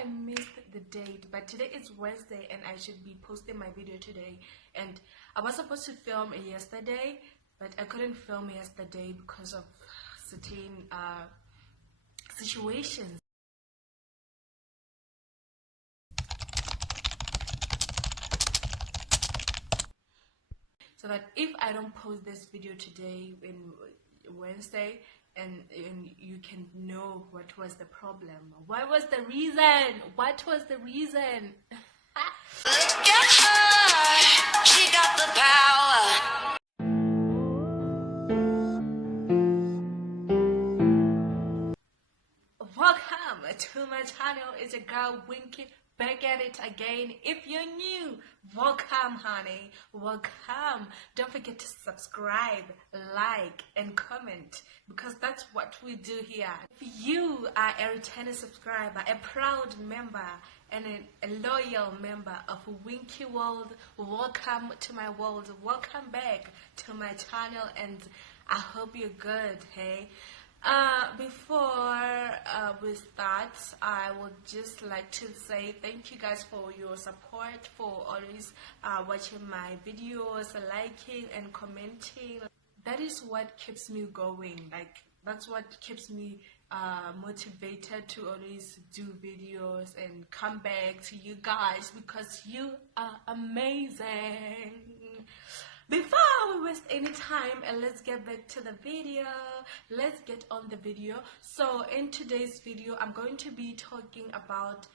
I missed the date, but today is Wednesday and I should be posting my video today. And I was supposed to film it yesterday, but I couldn't film yesterday because of certain situations. So that if I don't post this video today in Wednesday, and you can know what was the problem. What was the reason? What was the reason? Look at her, she got the power. Welcome to my channel. It's a girl Winky back at it again. If you're new, welcome honey, welcome. Don't forget to subscribe, like and comment, because that's what we do here. If you are a returning subscriber, a proud member and a loyal member of Winky World, welcome to my world, welcome back to my channel, and I hope you're good. Hey, before we start, I would just like to say thank you guys for your support, for always watching my videos, liking and commenting. That is what keeps me going. Like, that's what keeps me motivated to always do videos and come back to you guys, because you are amazing. Before we waste any time, and let's get back to the video. Let's get on the video. So in today's video, I'm going to be talking about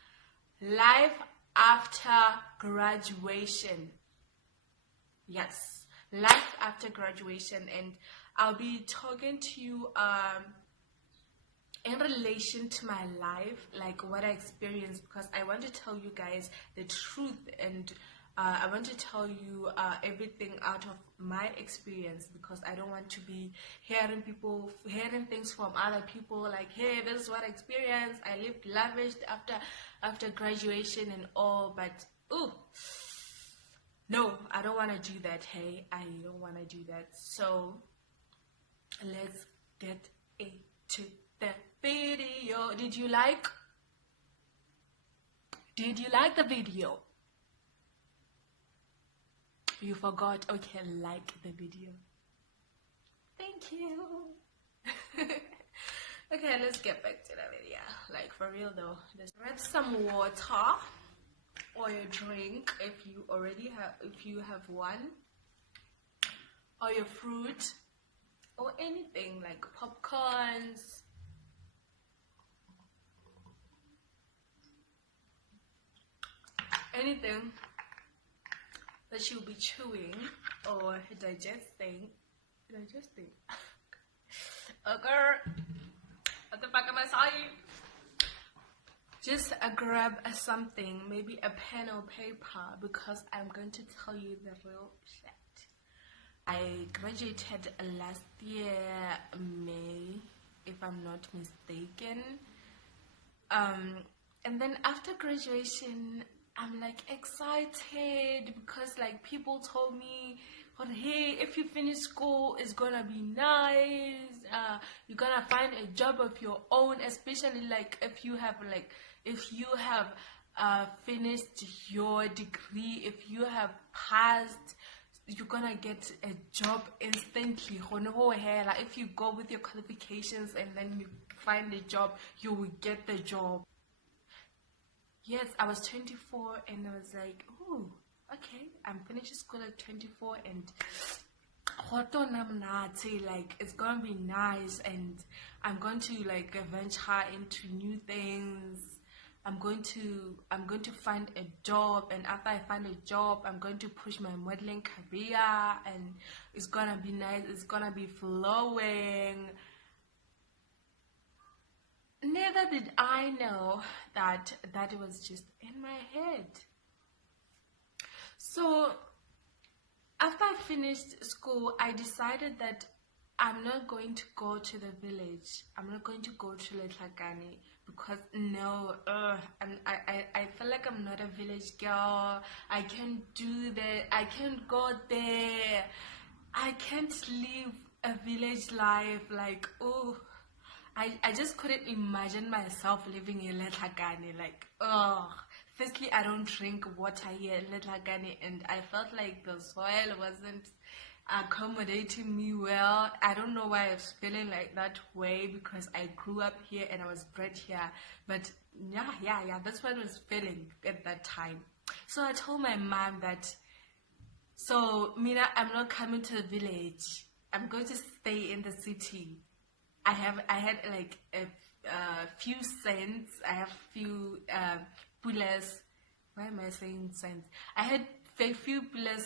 life after graduation. Yes, life after graduation, and I'll be talking to you in relation to my life, like what I experienced, because I want to tell you guys the truth, and I want to tell you everything out of my experience, because I don't want to be hearing things from other people like, hey, this is what I experienced, I lived lavished after graduation and all. But no, I don't want to do that. Hey, I don't want to do that. So let's get into the video. Did you like the video? You forgot. Okay, like the video. Thank you. Okay, let's get back to the video. Like, for real though, let's grab some water or your drink if you have one, or your fruit, or anything like popcorns. Anything that you'll be chewing or digesting. Oh girl, what the fuck am I saying? Just grab something, maybe a pen or paper, because I'm going to tell you the real shit. I graduated last year, May, if I'm not mistaken. And then after graduation, I'm like excited, because like people told me, but hey, if you finish school, it's gonna be nice. You're gonna find a job of your own, especially like if you have finished your degree, if you have passed, you're gonna get a job instantly. Like, if you go with your qualifications and then you find a job, you will get the job. Yes, I was 24 and I was like, oh, okay, I'm finishing school at 24 and like, it's gonna be nice, and I'm going to like venture into new things. I'm going to find a job, and after I find a job, I'm going to push my modeling career, and it's gonna be nice, it's gonna be flowing. Neither did I know that was just in my head. So after I finished school, I decided that I'm not going to go to the village. I'm not going to go to Letlakane, because no, I feel like I'm not a village girl. I can't do that. I can't go there. I can't live a village life. Like, I just couldn't imagine myself living in Letlhakane. Like, oh, firstly, I don't drink water here in Letlhakane, and I felt like the soil wasn't accommodating me well. I don't know why I was feeling like that way, because I grew up here and I was bred here. But yeah, that's what I was feeling at that time. So I told my mom that, so Mina, I'm not coming to the village. I'm going to stay in the city. I had like a few cents. I have few pullers. Why am I saying cents? I had a few pullers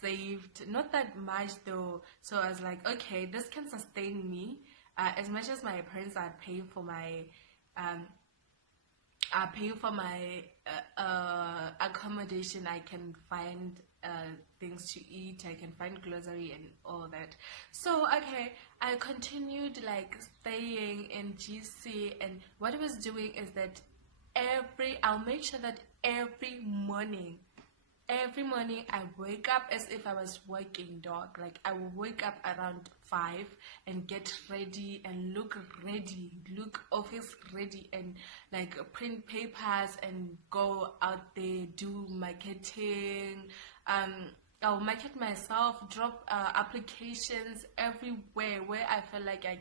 saved. Not that much though. So I was like, okay, this can sustain me. As much as my parents are paying for my accommodation, I can find things to eat, I can find grocery and all that. So okay, I continued like staying in GC, and what I was doing is that I'll make sure that every morning I wake up as if I was working, dog. Like, I will wake up around 5 and get ready and look office ready, and like print papers and go out there, do marketing. I'll market myself, drop applications everywhere where I feel like I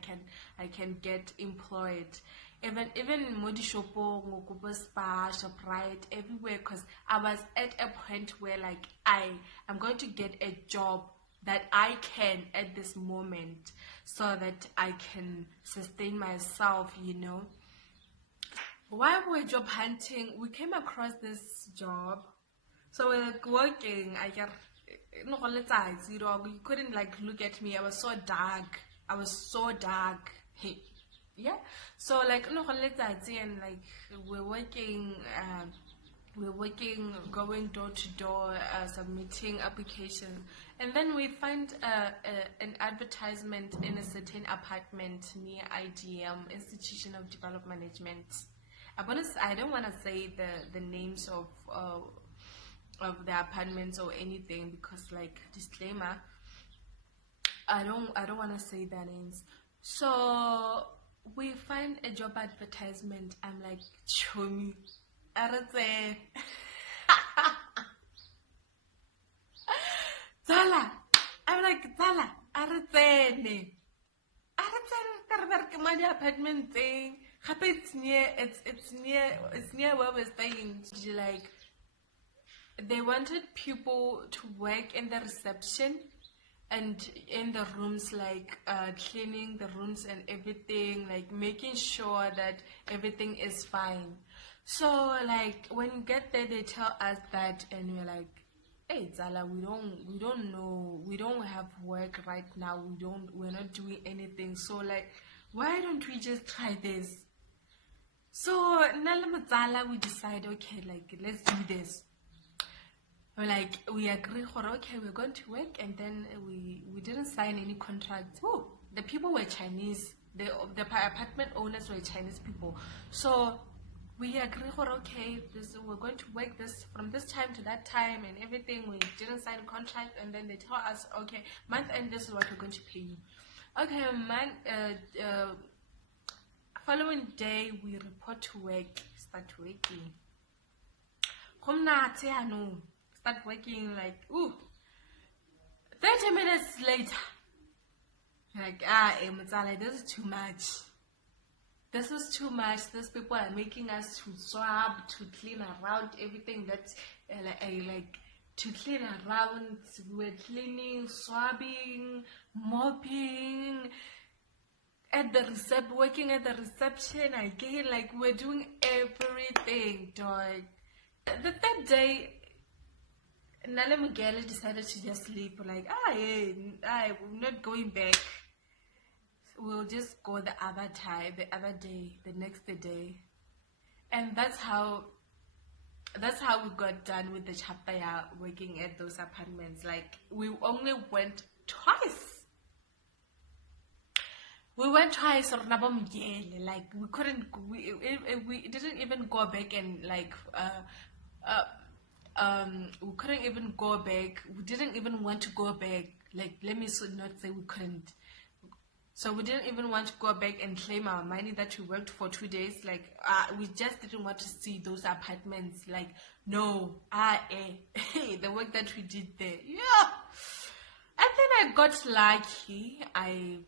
can get employed. Even in Modi Shopo, Ngokubo Spa, ShopRite, everywhere, because I was at a point where like I'm going to get a job that I can at this moment, so that I can sustain myself, you know. While we were job hunting, we came across this job. So we're like working, I get no you couldn't like look at me. I was so dark. Yeah, so like no and like we're working going door to door, submitting applications, and then we find an advertisement in a certain apartment near IDM, Institution of Development Management. I don't want to say the names of the apartments or anything, because like disclaimer, I don't want to say their names. So we find a job advertisement. I'm like, chomi, arate. Zala. I'm like, Zala, arate. Arate, my apartment thing. It's near where we're staying. Like, they wanted people to work in the reception and in the rooms, like cleaning the rooms and everything, like making sure that everything is fine. So like when you get there, they tell us that, and we're like, hey Zala, we don't know, we don't have work right now, we're not doing anything, so like why don't we just try this? So Zala, we decide, okay, like let's do this. Like we agree, okay, we're going to work, and then we didn't sign any contracts. Oh, the people were Chinese. The apartment owners were Chinese people. So we agree, okay, we're going to work this from this time to that time and everything. We didn't sign a contract, and then they tell us, okay, month end, this is what we're going to pay you. Okay, following day we report to work, start working. Start working, like, 30 minutes later, like, Motswana, this is too much. This is too much. These people are making us to swab, to clean around everything that's like to clean around. We're cleaning, swabbing, mopping at the working at the reception again. Like, we're doing everything, dog. The third day, Nale Mugele decided to just sleep. Like, we're not going back. We'll just go the other day, the next day. And that's how we got done with the chapter working at those apartments. Like, we only went twice. We went twice, like we didn't even go back, and like we couldn't even go back. We didn't even want to go back. Like, let me not say we couldn't. So we didn't even want to go back and claim our money that we worked for 2 days. Like, we just didn't want to see those apartments. Like, no, the work that we did there, yeah. And then I got lucky. I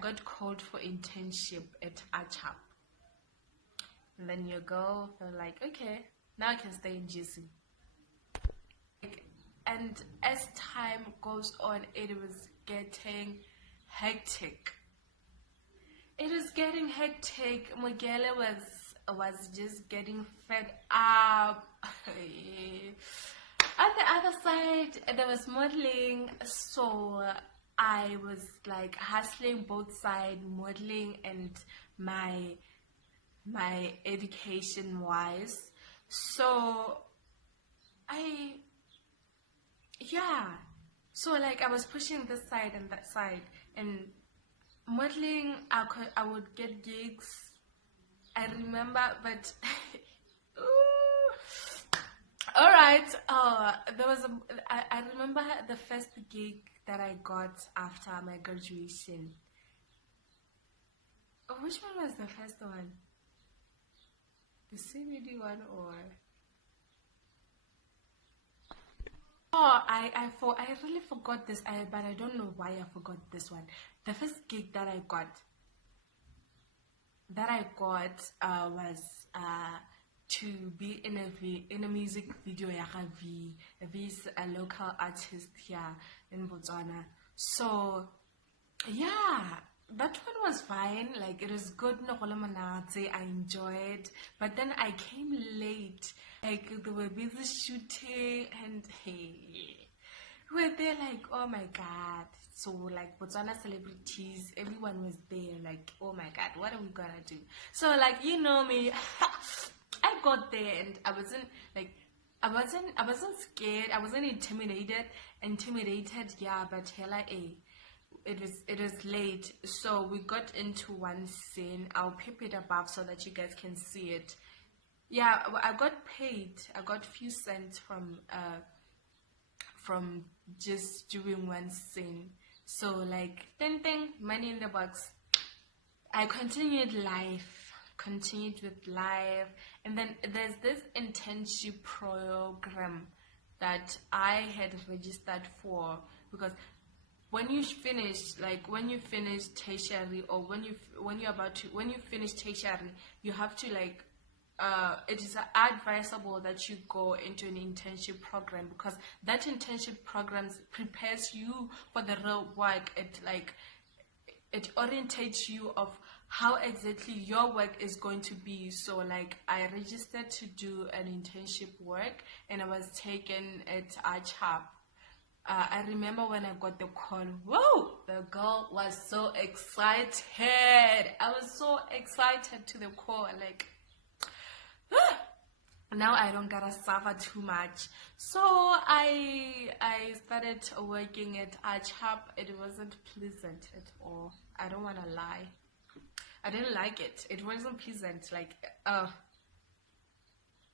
got called for internship at Achap. And then you go, you're like, okay, now I can stay in GC. And as time goes on, it was getting hectic. It was getting hectic. Mogele was just getting fed up. On the other side, there was modeling, so I was like hustling both sides, modeling and my education wise. So so like I was pushing this side and that side, and modeling, I would get gigs, I remember, but all right. There was I remember the first gig that I got after my graduation. Oh, which one was the first one? The CBD one or? Oh, I really forgot this. But I don't know why I forgot this one. The first gig that I got was to be in a music video. V is a local artist here in Botswana. So yeah, that one was fine. Like, it was good. No, I enjoyed. But then I came late. Like, they were busy shooting, and hey, we were there like, oh my god. So like Botswana celebrities, everyone was there. Like, oh my god, what are we gonna do? So like, you know me, I got there and I wasn't scared. I wasn't intimidated. Yeah, but hella it was late, so we got into one scene. I'll pip it above so that you guys can see it. Yeah, I got paid. I got few cents from just doing one scene. So like, ding, money in the box. I continued with life, and then there's this internship program that I had registered for, because when you finish tertiary, or when you finish tertiary, you have to like, it is advisable that you go into an internship program, because that internship program prepares you for the real work. It orientates you of how exactly your work is going to be. So like, I registered to do an internship work, and I was taken at Achap. I remember when I got the call, whoa, the girl was so excited. I was so excited to the call, like, now I don't gotta suffer too much. So I started working at Achap. It wasn't pleasant at all. I don't wanna lie. I didn't like it. It wasn't pleasant. Like,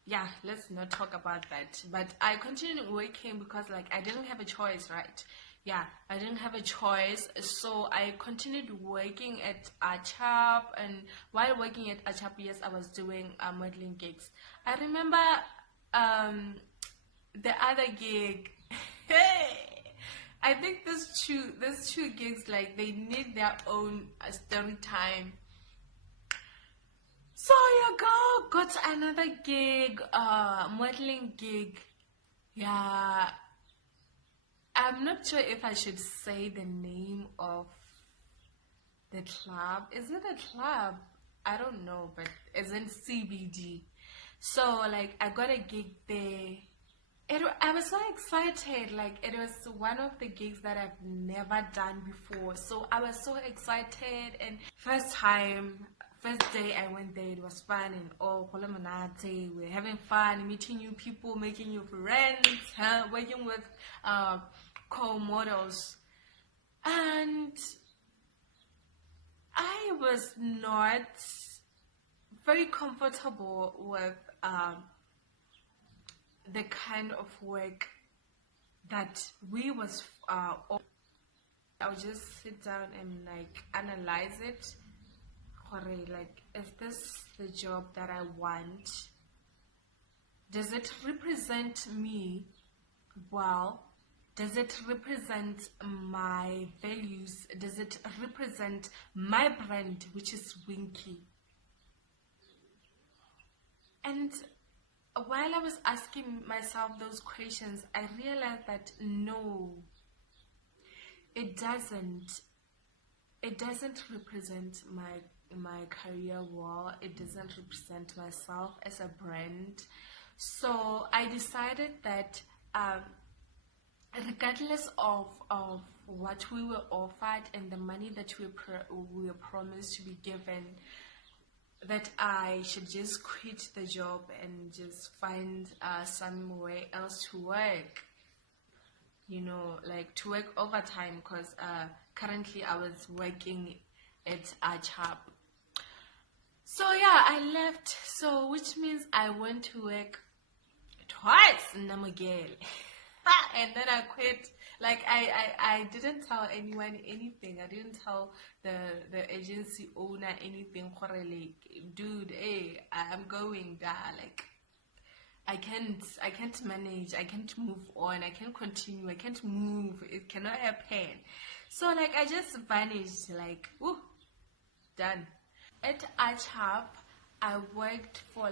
yeah, let's not talk about that. But I continued working because like I didn't have a choice, right? Yeah, I didn't have a choice. So I continued working at Achap, and while working at Achap, yes, I was doing modeling gigs. I remember the other gig. I think these two gigs, like, they need their own story time. So your girl got another gig, modeling gig. Yeah, I'm not sure if I should say the name of the club. Is it a club? I don't know, but it's in CBD. So like, I got a gig there. I was so excited. Like, it was one of the gigs that I've never done before. So I was so excited, and first day I went there, it was fun, and we're having fun, meeting new people, making new friends, working with co-models. And I was not very comfortable with the kind of work that we was I'll just sit down and like analyze it. Like, is this the job that I want? Does it represent me well? Does it represent my values? Does it represent my brand, which is Winky? And while I was asking myself those questions, I realized that no, it doesn't. It doesn't represent my career well. It doesn't represent myself as a brand. So I decided that regardless of what we were offered and the money that we were promised to be given, that I should just quit the job and just find somewhere else to work, like to work overtime, because currently I was working at Archab. So yeah, I left, so which means I went to work twice in Namagel. And then I quit. Like I didn't tell anyone anything. I didn't tell the agency owner anything. Like, dude, hey, I'm going there. Like, I can't manage. I can't move on. I can't continue. I can't move. It cannot happen. So like I just vanished. Like, whoo, done. At Archab, I worked for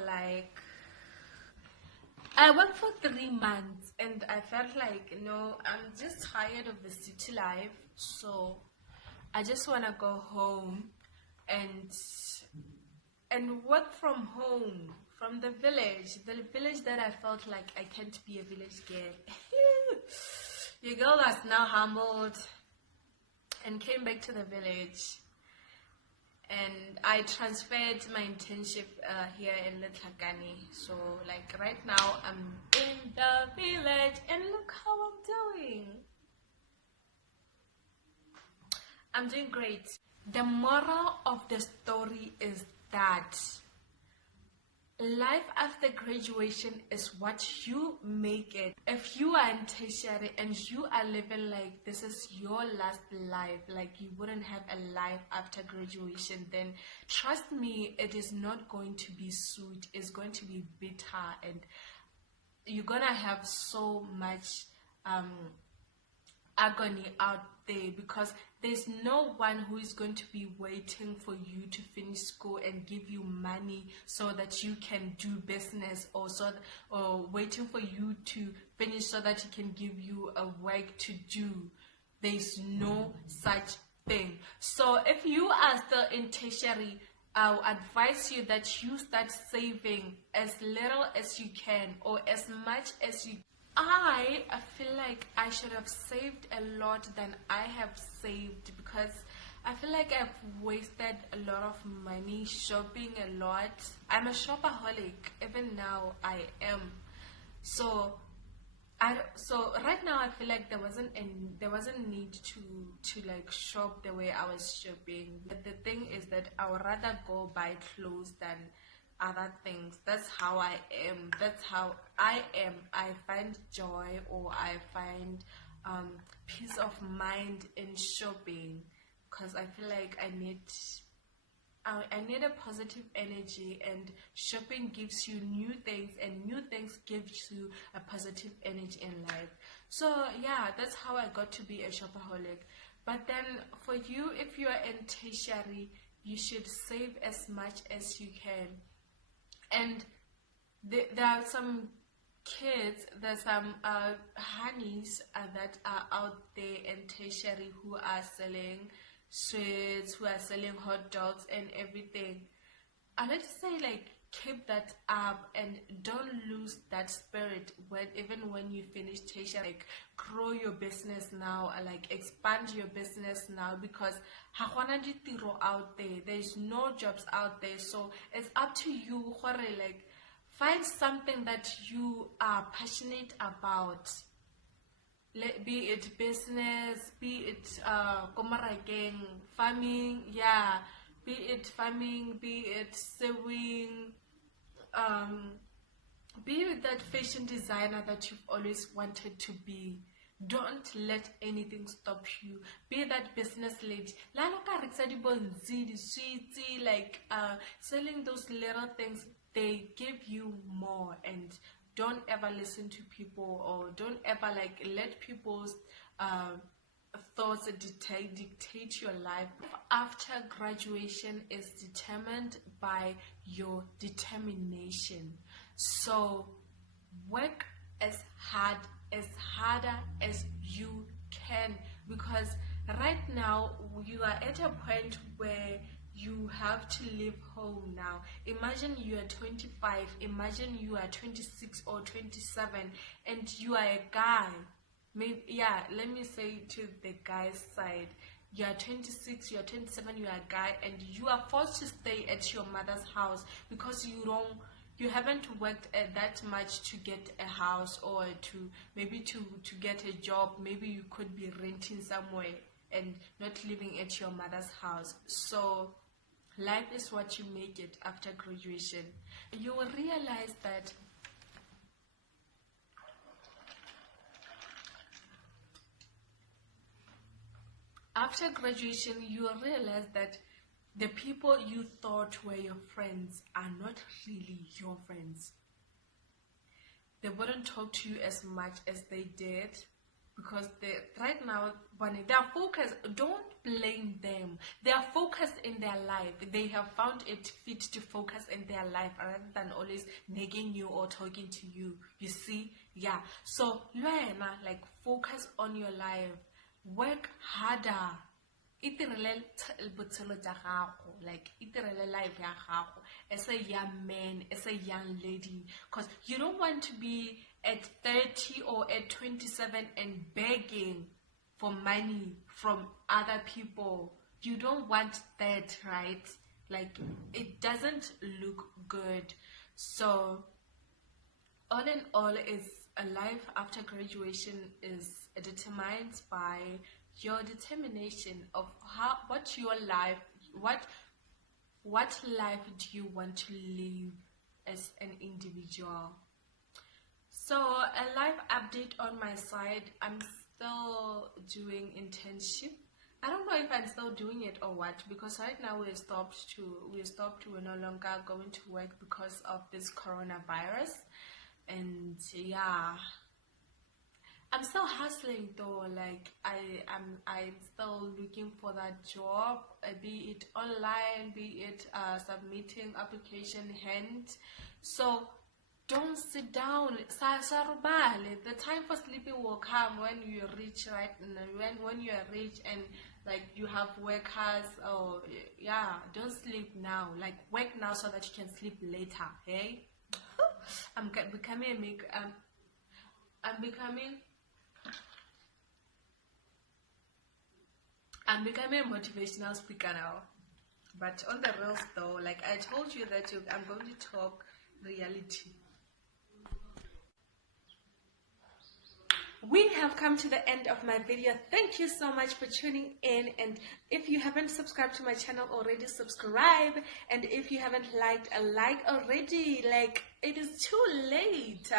3 months, and I felt like, I'm just tired of the city life, so I just want to go home and work from home, from the village that I felt like I can't be a village girl. Your girl was now humbled and came back to the village. And I transferred my internship here in Letlakane. So like right now I'm in the village, and look how I'm doing. I'm doing great. The moral of the story is that life after graduation is what you make it. If you are in tertiary and you are living like this is your last life, like you wouldn't have a life after graduation, then trust me, it is not going to be sweet. It's going to be bitter, and you're gonna have so much agony out there, because there's no one who is going to be waiting for you to finish school and give you money so that you can do business, or waiting for you to finish so that he can give you a work to do. There's no such thing. So if you are still in tertiary, I'll advise you that you start saving as little as you can, or as much as you. I feel like I should have saved a lot than I have saved, because I feel like I've wasted a lot of money shopping a lot. I'm a shopaholic. Even now I am. So right now I feel like there wasn't need to like shop the way I was shopping. But the thing is that I would rather go buy clothes than other things. That's how I am. That's how I am. I find joy, or I find peace of mind in shopping, because I feel like I need a positive energy, and shopping gives you new things, and new things gives you a positive energy in life. So yeah, that's how I got to be a shopaholic. But then for you, if you are in tertiary, you should save as much as you can. And there are some kids, there's some honeys that are out there in tertiary who are selling sweets, who are selling hot dogs and everything. I like to say, like, keep that up and don't lose that spirit even when you finish tertiary. Like, grow your business now, like expand your business now, because out there's no jobs out there. So it's up to you, like, find something that you are passionate about, be it business, be it farming, be it farming, be it sewing, be it that fashion designer that you've always wanted to be. Don't let anything stop you. Be that business lady. Like selling those little things, they give you more. And don't ever listen to people, or don't ever like let people's thoughts dictate your life. After graduation is determined by your determination. So work harder as you can, because right now you are at a point where you have to leave home now. Imagine you are 25, imagine you are 26 or 27, and you are a guy. Maybe, yeah, let me say to the guy's side, you are 26, you are 27, you are a guy, and you are forced to stay at your mother's house because you haven't worked that much to get a house, or to get a job. Maybe you could be renting somewhere and not living at your mother's house. So life is what you make it after graduation. You will realize that after graduation, you will realize that the people you thought were your friends are not really your friends. They wouldn't talk to you as much as they did, because right now, when they are focused, don't blame them. They are focused in their life. They have found it fit to focus in their life rather than always nagging you or talking to you. You see? Yeah. So, like, focus on your life. Work harder. Itirele botshelo tsa gago, like itirele life ya gago as a young man, as a young lady, because you don't want to be at 30 or at 27 and begging for money from other people. You don't want that, right? Like, it doesn't look good. So all in all, is a life after graduation is determined by your determination of what life do you want to live as an individual. So a life update on my side, I'm still doing internship. I don't know if I'm still doing it or what, because right now we're no longer going to work because of this coronavirus. And yeah, I'm still hustling though. Like I'm still looking for that job, be it online, be it submitting application hand. So don't sit down. The time for sleeping will come when you're rich, right? When you're rich and like you have workers. Oh yeah, don't sleep now. Like work now so that you can sleep later. Hey, I'm becoming a motivational speaker now. But on the real though, like I told you that I'm going to talk reality. We have come to the end of my video. Thank you so much for tuning in, and if you haven't subscribed to my channel already, subscribe, and if you haven't liked, a like already. Like, it is too late.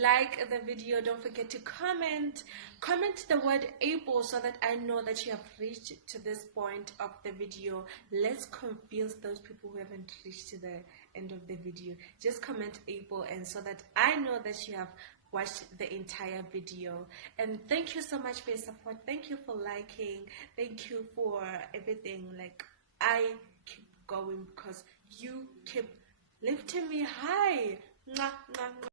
Like the video. Don't forget to comment the word able so that I know that you have reached to this point of the video. Let's convince those people who haven't reached to the end of the video. Just comment able, and so that I know that you have watch the entire video. And thank you so much for your support. Thank you for liking. Thank you for everything. Like, I keep going because you keep lifting me high. Mwah, mwah, mwah.